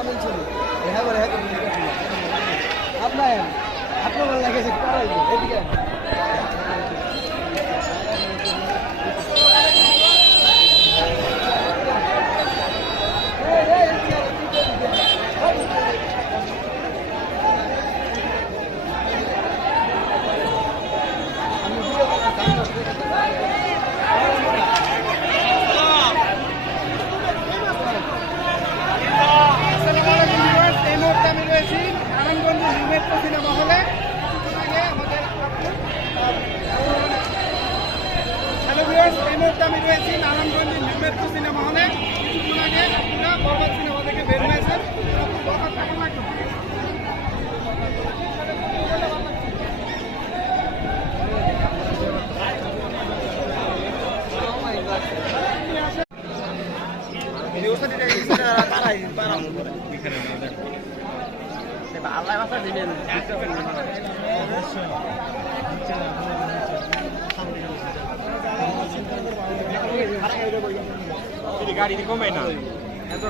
তামিল ছবি হ্যাঁ করে হ্যাঁ আপনার আপনার ভালো লাগেছে করাইবে এদিকে আমি রয়েছি নারায়ণগঞ্জ নিউমেট্রো সিনেমা হলে। কিছুক্ষণ আগে আপনারা বরবাদ সিনেমা থেকে বের হয়েছেন। বরবাদ কেমন লাগলো? গাড়ি কমে না এত